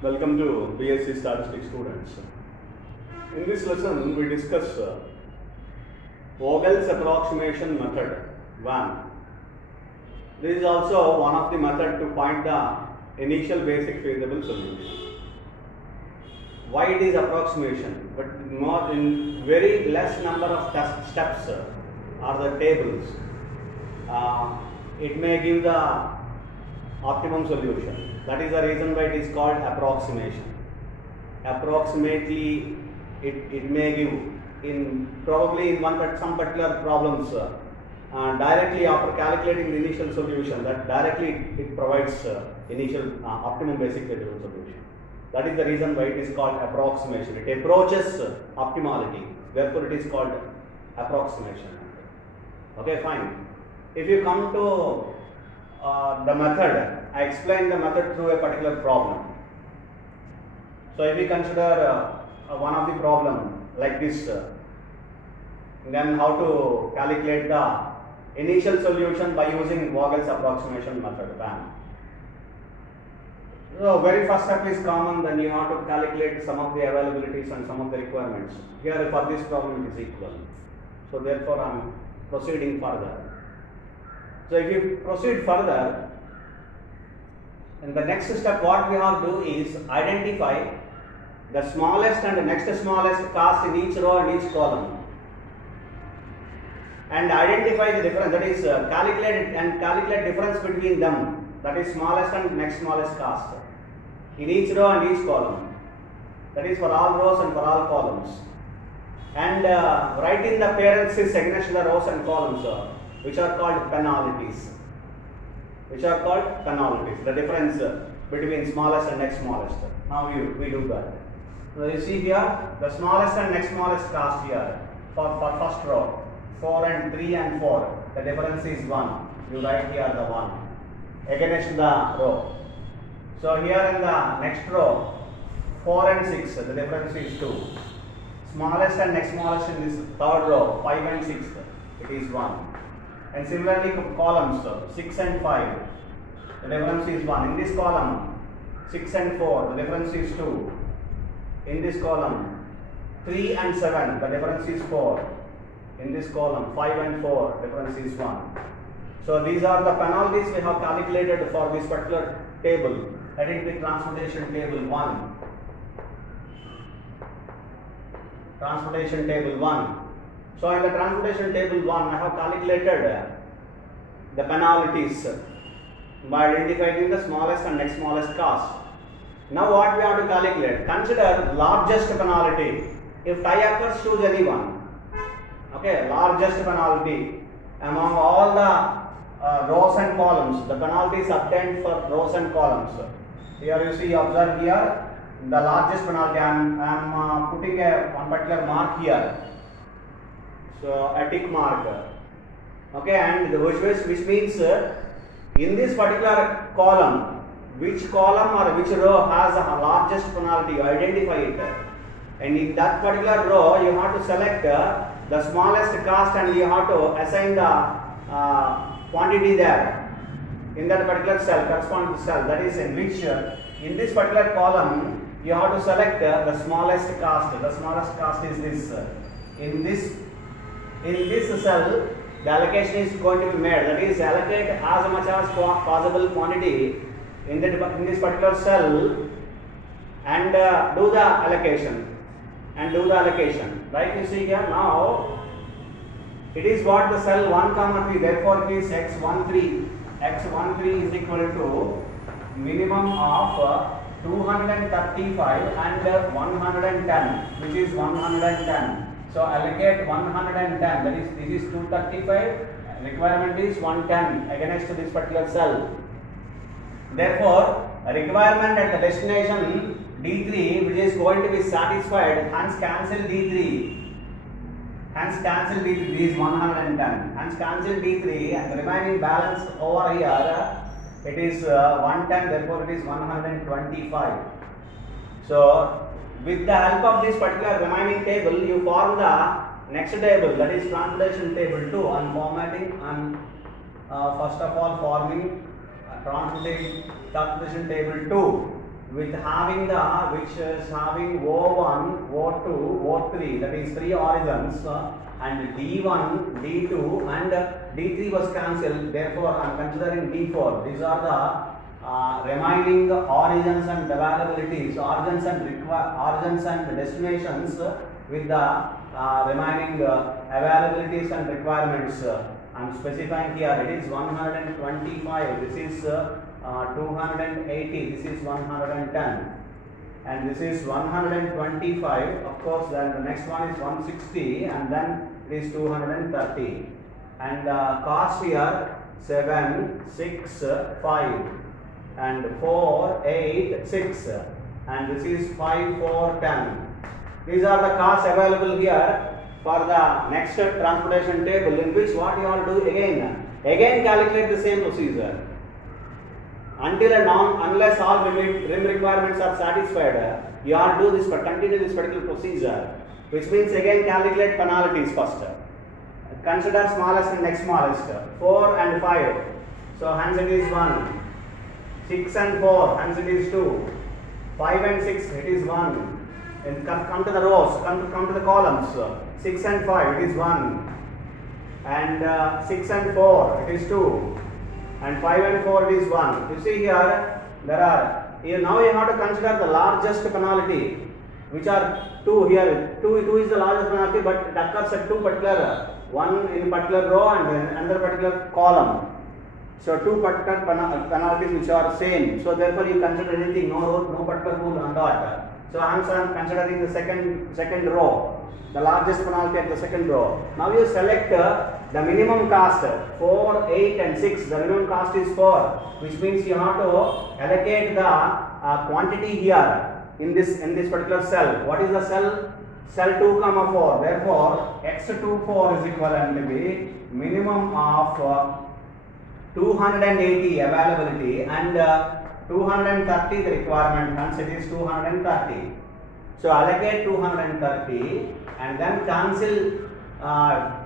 Welcome to BSc Statistics students. In this lesson, we discuss Vogel's approximation method 1. This is also one of the methods to find the initial basic feasible solution. Why it is approximation, but more in very less number of steps are the tables. It may give the optimum solution. That is the reason why it is called approximation. Approximately, it may give in probably in some particular problems directly after calculating the initial solution. That directly it provides initial optimum basic feasible solution. That is the reason why it is called approximation. It approaches optimality. Therefore, it is called approximation. Okay, fine. If you come to the method, I explain the method through a particular problem. So if we consider one of the problem like this, then how to calculate the initial solution by using Vogel's approximation method. So very first step is common, then you have to calculate some of the availabilities and some of the requirements. Here for this problem it is equal. So therefore I am proceeding further. So if you proceed further, in the next step what we have to do is identify the smallest and the next smallest cost in each row and each column, and identify the difference, that is calculate difference between them, that is smallest and next smallest cost in each row and each column, that is for all rows and for all columns, and write in the parentheses against the rows and columns which are called penalties. The difference between smallest and next smallest. Now we do that. So you see here the smallest and next smallest cost here for first row 4 and 3 and 4. The difference is 1. You write here the 1 against the row. So here in the next row 4 and 6. The difference is 2. Smallest and next smallest in this third row 5 and 6. It is 1. And similarly columns 6 and 5, the difference is 1. In this column 6 and 4, the difference is 2. In this column 3 and 7, the difference is 4. In this column 5 and 4, difference is 1. So these are the penalties we have calculated for this particular table. That is the transportation table 1. Transportation table 1. So in the transportation table 1, I have calculated the penalties by identifying the smallest and next smallest cost. Now what we have to calculate? Consider largest penalty. If tie occurs, choose any one. Okay, largest penalty among all the rows and columns. The penalty is obtained for rows and columns. Here you see, observe here the largest penalty. I am putting one particular mark here. So a tick mark, okay, and which means in this particular column, which column or which row has the largest penalty, you identify it, and in that particular row you have to select the smallest cost and you have to assign the quantity there in that particular cell, corresponding cell, that is in which in this particular column you have to select the smallest cost. The smallest cost is this. In this cell, the allocation is going to be made. That is, allocate as much as possible quantity in this particular cell, and do the allocation. Right? You see here now, it is what the cell 1, 3. Therefore, it is x13. X13 is equal to minimum of 235 and 110, which is 110. So allocate 110, that is, this is 235, requirement is 110 against this particular cell. Therefore, a requirement at the destination D3, which is going to be satisfied, hence cancel D3. This is 110. Hence cancel D3, and the remaining balance over here, it is 110, therefore it is 125. So with the help of this particular remaining table, you form the next table, that is transportation table 2. I am formatting and first of all forming transportation table 2. with having the which is having O1, O2, O3, that is 3 origins, and D1, D2 and D3 was cancelled. Therefore, I am considering D4. These are the remaining origins and availabilities, origins and destinations with the remaining availabilities and requirements. I am specifying here. It is 125. This is 280. This is 110. And this is 125. Of course, then the next one is 160, and then it is 230. And cost here 7, 6, 5, and 4, 8, 6, and this is 5, 4, 10. These are the costs available here for the next transportation table, in which what you all do again calculate the same procedure. Until unless all rim requirements are satisfied, you all do this, but continue this particular procedure, which means again calculate penalties first. Consider smallest and next smallest. 4 and 5. So hence it is 1. 6 and 4. Hence it is 2. 5 and 6. It is 1. And come to the rows. Come to the columns. 6 and 5. It is 1. And 6 and 4. It is 2. And 5 and 4 is 1. You see here, there are, now you have to consider the largest penalty, which are 2 here. 2 is the largest penalty, but it occurs at 2 particular, one in particular row and then another particular column. So 2 particular penalties which are same. So therefore you consider anything, no particular rule on that. So I am considering the second row, the largest penalty at the second row. Now you select the minimum cost, 4, 8 and 6. The minimum cost is 4, which means you have to allocate the quantity here in this particular cell. What is the cell? Cell 2, 4. Therefore, X24 is equivalent to be minimum of 280 availability and 230 the requirement, hence it is 230. So allocate 230 and then cancel.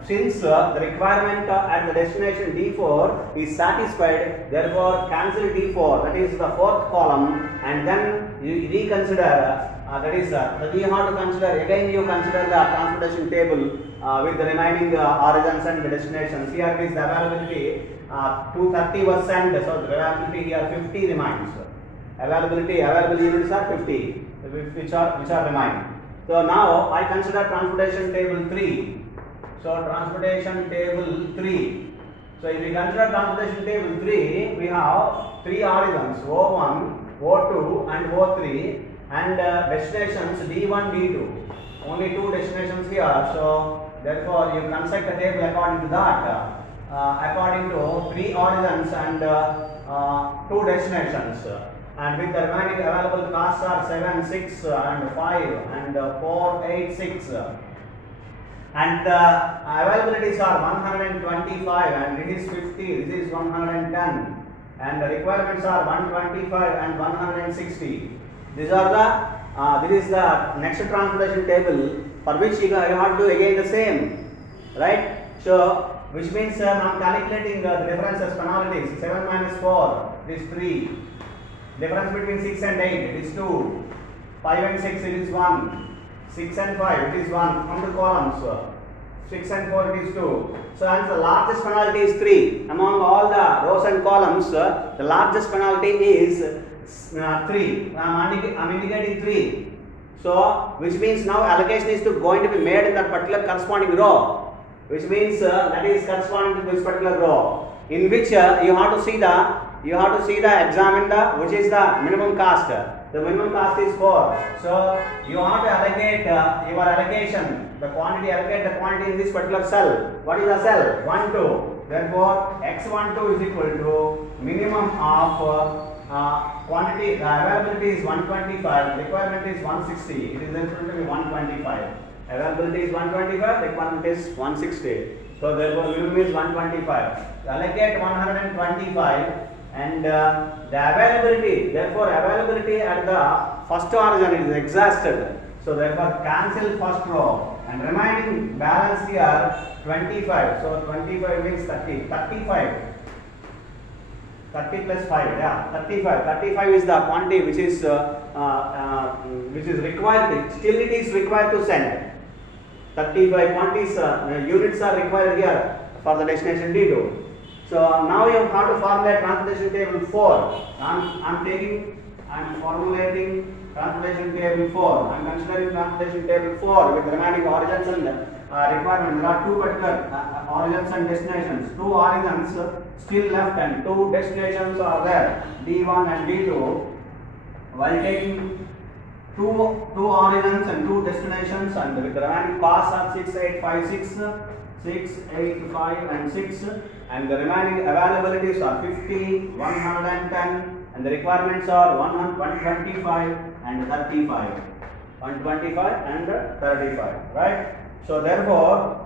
Since the requirement at the destination D4 is satisfied, therefore cancel D4, that is the 4th column, and then you reconsider, that is you have to consider, again you consider the transportation table with the remaining origins and the destinations. Here is the availability, 230 was sent, so the availability here 50 remains. Available units are 50, which are remain. So now I consider transportation table 3. So transportation table 3. So if we consider transportation table 3, we have 3 origins, O1, O2 and O3, and destinations D1, D2. Only 2 destinations here. So therefore you construct a table according to that, according to 3 origins and 2 destinations. And with the remaining available costs are 7, 6 and 5 and 4, 8, 6. And availabilities are 125 and it is 50, this is 110, and the requirements are 125 and 160. These are this is the next transportation table, for which you have to do again the same, right? So which means I am calculating the differences, penalties. 7 minus 4 it is 3. Difference between 6 and 8 it is 2. 5 and 6 it is 1. 6 and 5 it is 1. From the columns, 6 and 4 it is 2. So hence the largest penalty is 3. Among all the rows and columns, the largest penalty is 3. I am indicating 3. So which means now allocation is going to be made in that particular corresponding row, which means that is corresponding to this particular row, in which you have to see the examine the which is the minimum cost. The minimum cost is 4. So you have to allocate your allocation, allocate the quantity in this particular cell. What is the cell? 1, 2. Therefore, X12 is equal to minimum of quantity. The availability is 125. Requirement is 160. It is equal to be 125. Availability is 125. Requirement is 160. So therefore, minimum is 125. Allocate 125. And the availability, therefore availability at the first origin is exhausted. So therefore cancel first row and remaining balance here 25. So 25 means 30, 35. 30 plus 5, yeah, 35. 35 is the quantity which is required. Still, it is required to send. 35 quantities units are required here for the destination D2. So now you have to formulate transportation table 4. I'm formulating transportation table 4. I'm considering transportation table 4 with remaining origins and requirements. There are two particular origins and destinations. Two origins still left and two destinations are there, D1 and D2. While taking two origins and two destinations and with the remaining costs are 6, 8, 5, 6, 6, 8, 5 and 6, and the remaining availabilities are 50, 110 and the requirements are 125 and 35. 125 and 35, right? So therefore,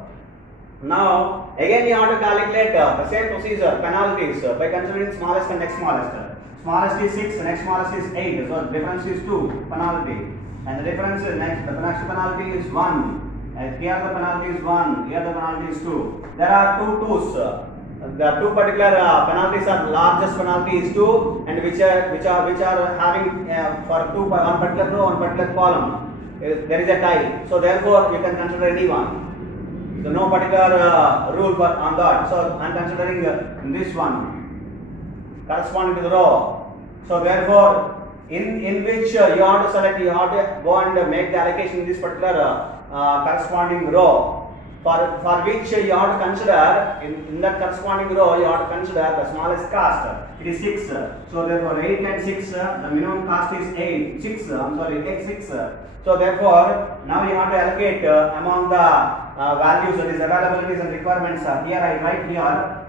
now again you have to calculate the same procedure, penalties by considering smallest and next smallest. Smallest is 6, next smallest is 8, so the difference is 2 penalty, and the difference is the next penalty is 1, and here the penalty is 1, here the penalty is 2. There are two 2's. The two particular penalties are largest penalty is 2, and which are having for one particular row, one particular column. There is a tie, so therefore you can consider any one. So no particular rule on that. So I am considering this one corresponding to the row. So therefore, in which you have to select, you have to go and make the allocation in this particular corresponding row. For which you have to consider in that corresponding row, you have to consider the smallest cost. It is 6. So therefore 8 and 6, the minimum cost is 8. 6. I'm sorry, 6. So therefore now you have to allocate among the values, that is availabilities and requirements. Here I write here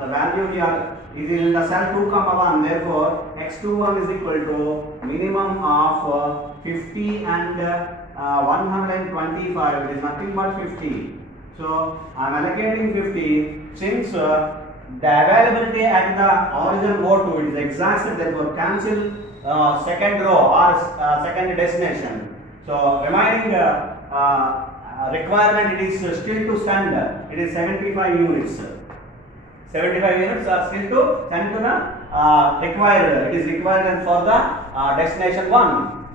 the value here is in the cell 2, 1. Therefore x21 is equal to minimum of 50 and 125. It is nothing but 50. So I am allocating 50 since the availability at the origin O2 is exhausted. Therefore cancel second row or second destination. So remaining requirement, it is still to send. It is 75 units. 75 units are still to send to the required. It is required for the destination 1.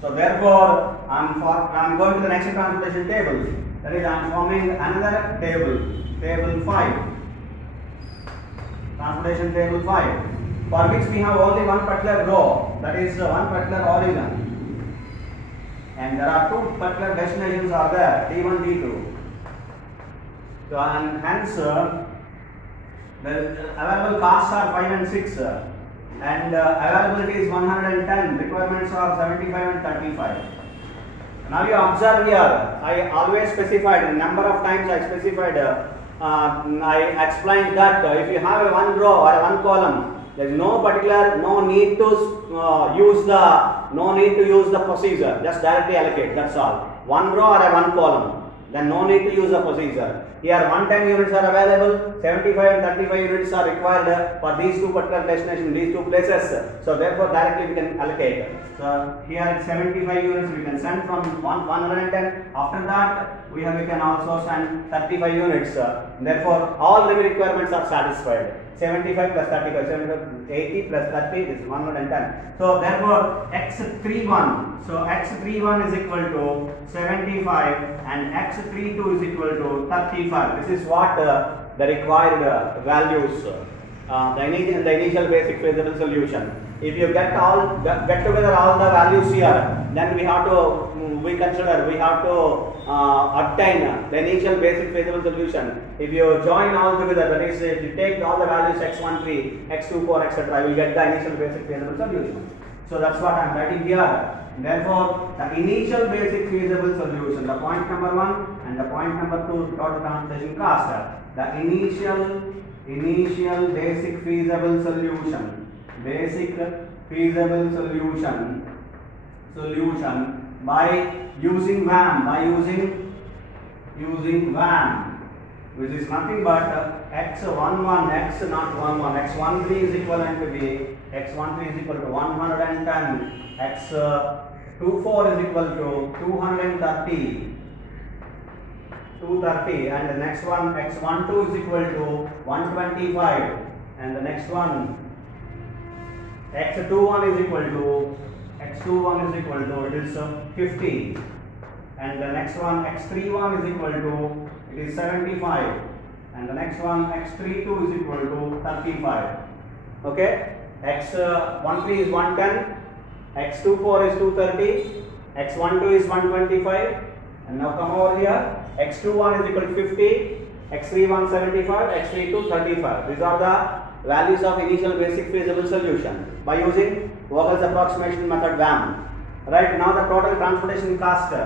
So therefore I am going to the next transportation table. That is, I am forming another table, table 5, transportation table 5, for which we have only one particular row, that is one particular origin, and there are two particular destinations are there, D1, D2. So and hence the available costs are 5 and 6, and availability is 110, requirements are 75 and 35. Now you observe here, I always specified, a number of times I specified, I explained that if you have a one row or a one column, there is no need to use the procedure, just directly allocate, that's all. One row or a one column, then no need to use the procedure. Here 110 units are available, 75 and 35 units are required for these two particular destinations, these two places. So therefore directly we can allocate. So here 75 units we can send from 110. After that we can also send 35 units. Therefore all the requirements are satisfied. 75 plus 35, 80 plus 30 is 110. So therefore x31, so x31 is equal to 75 and x32 is equal to 35. This is what the required values, the initial basic feasible solution. If you get together all the values here, then we have to obtain the initial basic feasible solution. If you join all together, that is, if you take all the values x13, x24, etc., you will get the initial basic feasible solution. So that's what I am writing here. Therefore, the initial basic feasible solution, the point number 1 and the point number 2, total transportation cost. The initial basic feasible solution. Basic feasible solution by using VAM, which is nothing but x11, x not 11, x13 is equivalent to the x13 is equal to 110, x24 is equal to 230, and the next one x12 is equal to 125, and the next one x21 is equal to it is 50, and the next one x31 is equal to it is 75, and the next one x32 is equal to 35. Okay, x13 is 110, x24 is 230, x12 is 125, and now come over here, x21 is equal to 50, x31 75, x32 35. These are the values of initial basic feasible solution by using Vogel's approximation method VAM. Right, now the total transportation cost Z is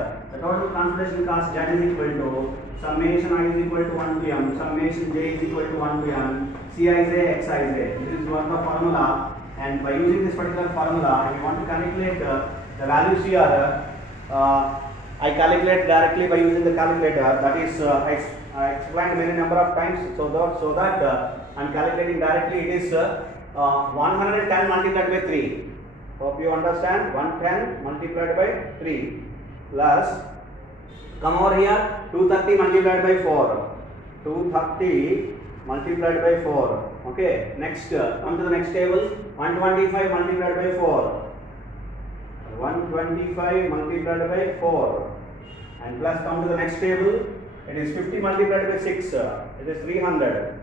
equal to summation I is equal to 1 to m, summation j is equal to 1 to m, Cij Xij. This is what the formula, and by using this particular formula, if you want to calculate the values here, I calculate directly by using the calculator. That is, I explained many number of times, so that I am calculating directly. It is 110 multiplied by 3. Hope you understand. 110 multiplied by 3 plus, come over here, 230 multiplied by 4. 230 multiplied by 4. Okay. Next, come to the next table. 125 multiplied by 4. 125 multiplied by 4, and plus come to the next table. It is 50 multiplied by 6. It is 300.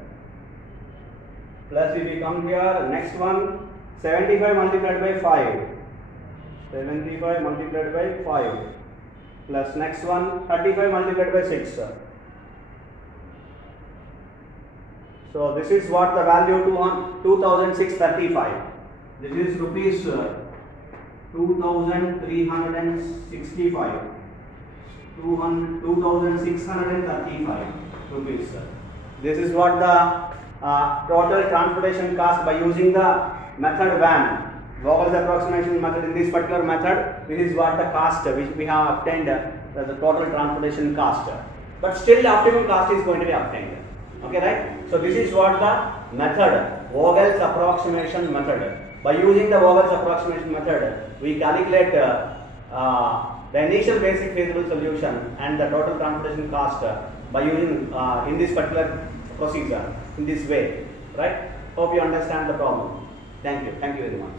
Plus if we come here, next one 75 multiplied by 5. 75 multiplied by 5. Plus next one 35 multiplied by 6. So this is what the value to 2635. This is rupees 2365. 2635 rupees. This is what the total transportation cost by using the method VAM, Vogel's approximation method. In this particular method, this is what the cost which we have obtained, the total transportation cost. But still, optimum cost is going to be obtained. Okay, right? So this is what the method, Vogel's approximation method. By using the Vogel's approximation method, we calculate the initial basic feasible solution and the total transportation cost by using in this particular procedure, in this way, right? Hope you understand the problem. Thank you very much.